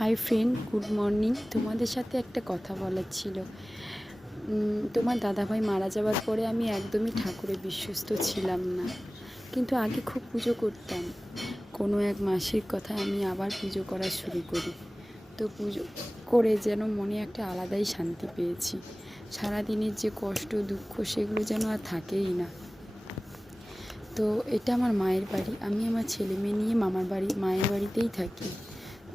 Hi friend, good morning. তোমাদের সাথে একটা কথা বলার ছিল। তোমার দাদাভাই মারা যাওয়ার পরে আমি একদমই ঠাকুরে বিশ্বস্ত ছিলাম না, কিন্তু আগে খুব পুজো করতাম। কোনো এক মাসির কথায় আমি আবার পুজো করা শুরু করি। তো পুজো করে যেন মনে একটা আলাদাই শান্তি পেয়েছি। সারাদিনের যে কষ্ট দুঃখ সেগুলো যেন আর থাকেই না। তো এটা আমার মায়ের বাড়ি, আমি আমার ছেলে মেয়ে নিয়ে মায়ের বাড়িতেই থাকি।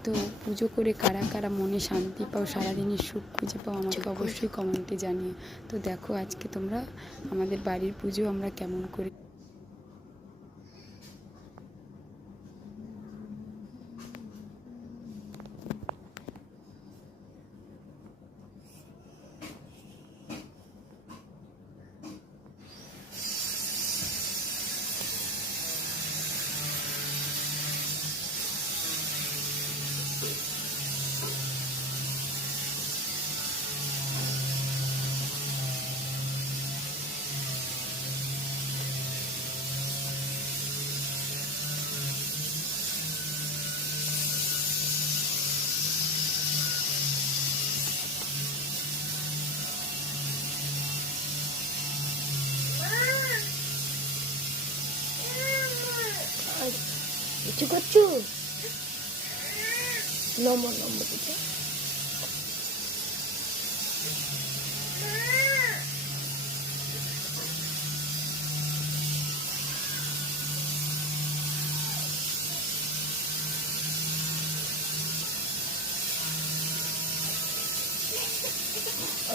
তো পুজো করে কারা কারা মনে শান্তি পাও, সারাদিনের সুখ খুঁজে পাও, আমাকে অবশ্যই কমেন্টে জানিও। তো দেখো আজকে তোমরা আমাদের বাড়ির পুজো আমরা কেমন করি। কিছু করছো? নম্বর দিতে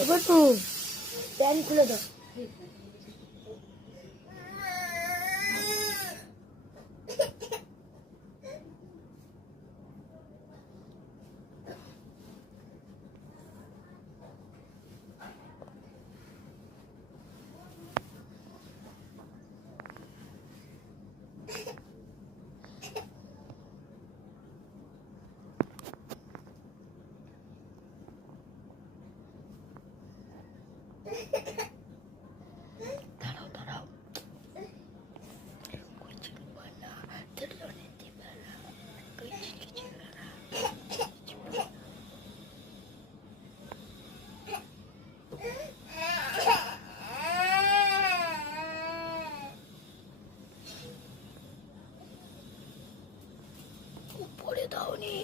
এবার তো প্যান্ট খুলে দাও। দাঁড়াও উপরে দাওনি।